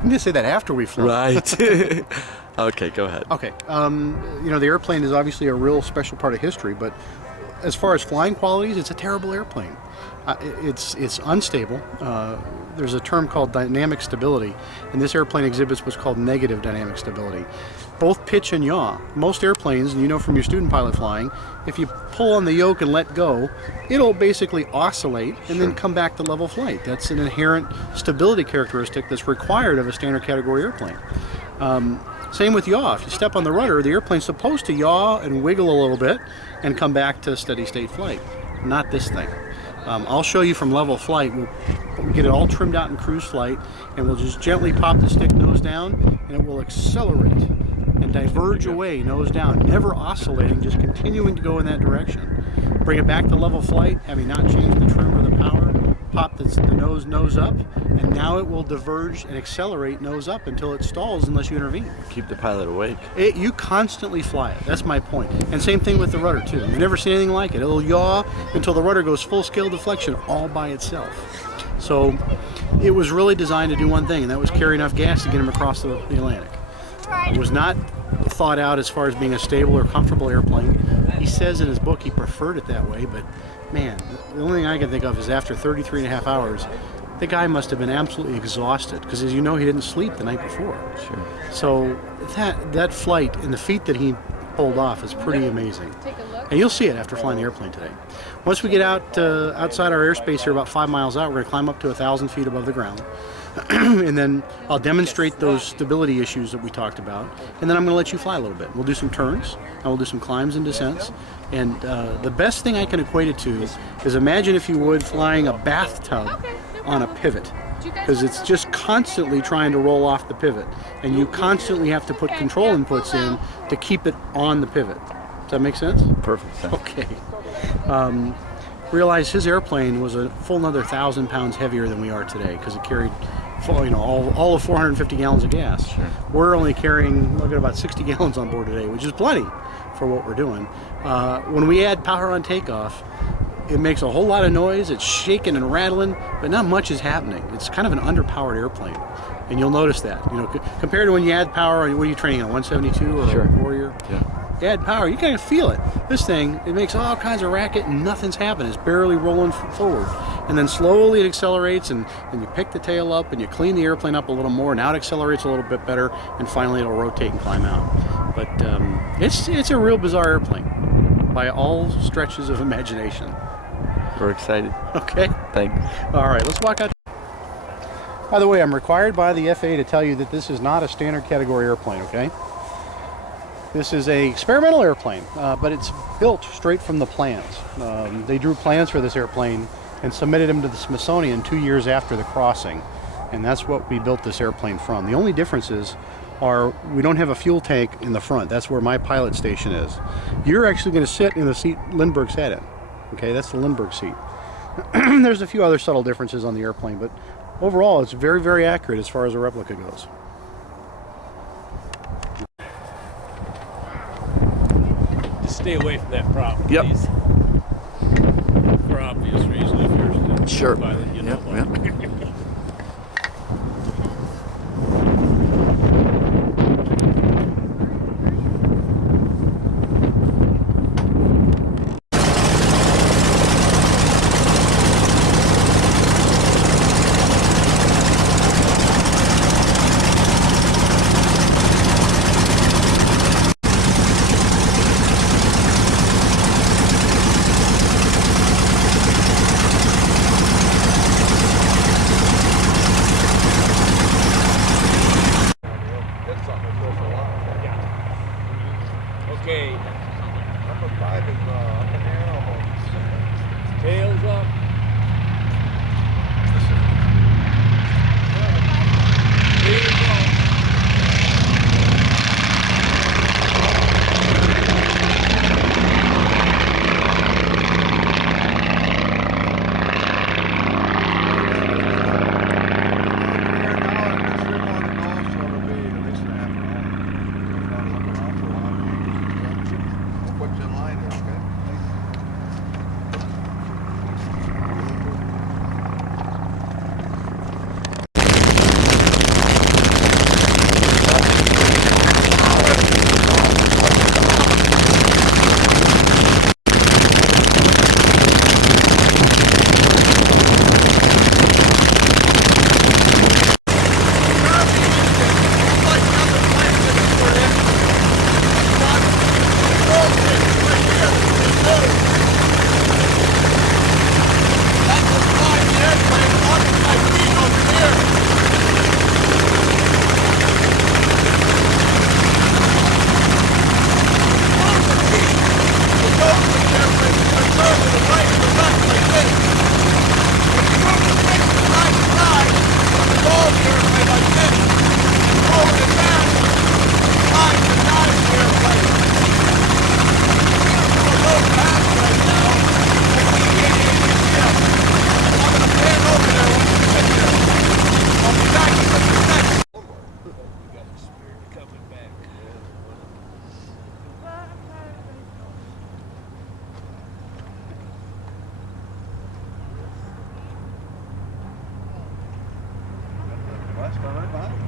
I'm gonna say that after we fly. Right. Okay, go ahead. Okay. You know, the airplane is obviously a real special part of history, but as far as flying qualities, it's a terrible airplane. It's unstable. There's a term called dynamic stability, and this airplane exhibits what's called negative dynamic stability. Both pitch and yaw. Most airplanes, and you know from your student pilot flying, if you pull on the yoke and let go, it'll basically oscillate and then come back to level flight. That's an inherent stability characteristic that's required of a standard category airplane. Same with yaw. If you step on the rudder, the airplane's supposed to yaw and wiggle a little bit and come back to steady state flight. Not this thing. I'll show you from level flight. We'll get it all trimmed out in cruise flight, and we'll just gently pop the stick nose down, and it will accelerate and diverge away nose down, never oscillating, just continuing to go in that direction. Bring it back to level flight, having not changed the trim or the power, pop the nose up, and now it will diverge and accelerate nose up until it stalls unless you intervene. Keep the pilot awake. You constantly fly it. That's my point. And same thing with the rudder too. You've never seen anything like it. It'll yaw until the rudder goes full scale deflection all by itself. So it was really designed to do one thing, and that was carry enough gas to get him across the Atlantic. It was not thought out as far as being a stable or comfortable airplane. He says in his book he preferred it that way, but man, the only thing I can think of is after 33 and a half hours, the guy must have been absolutely exhausted, because as you know, he didn't sleep the night before. Sure. So that flight and the feat that he pulled off is pretty amazing. And you'll see it after flying the airplane today. Once we get out outside our airspace here, about 5 miles out, we're going to climb up to 1,000 feet above the ground. And then I'll demonstrate those stability issues that we talked about, and then I'm going to let you fly a little bit. We'll do some turns, and we'll do some climbs and descents, and the best thing I can equate it to is imagine, if you would, flying a bathtub on a pivot, because it's just constantly trying to roll off the pivot, and you constantly have to put control inputs in to keep it on the pivot. Does that make sense? Perfect sense. Okay. Realize his airplane was a full another 1,000 pounds heavier than we are today, because it carried all of 450 gallons of gas. Sure. We're only carrying, look at, about 60 gallons on board today, which is plenty for what we're doing. When we add power on takeoff, it makes a whole lot of noise. It's shaking and rattling, but not much is happening. It's kind of an underpowered airplane, and you'll notice that. You know, compared to when you add power, what are you training on, 172 or Sure. a Warrior? Yeah. Add power, you kind of feel it. This thing, it makes all kinds of racket and nothing's happening. It's barely rolling forward. And then slowly it accelerates, and then you pick the tail up and you clean the airplane up a little more. Now it accelerates a little bit better, and finally it'll rotate and climb out. But it's a real bizarre airplane by all stretches of imagination. We're excited. Okay. Thanks. All right, let's walk out. By the way, I'm required by the FAA to tell you that this is not a standard category airplane, okay? This is a experimental airplane, but it's built straight from the plans. They drew plans for this airplane and submitted them to the Smithsonian 2 years after the crossing, and that's what we built this airplane from. The only differences are we don't have a fuel tank in the front. That's where my pilot station is. You're actually going to sit in the seat Lindbergh sat in. Okay, that's the Lindbergh seat. There's a few other subtle differences on the airplane, but overall it's very, very accurate as far as a replica goes. Stay away from that prop, Yep. please. For obvious reason, if you're a Sure. pilot, you know Yep, that. yep. West, right behind you.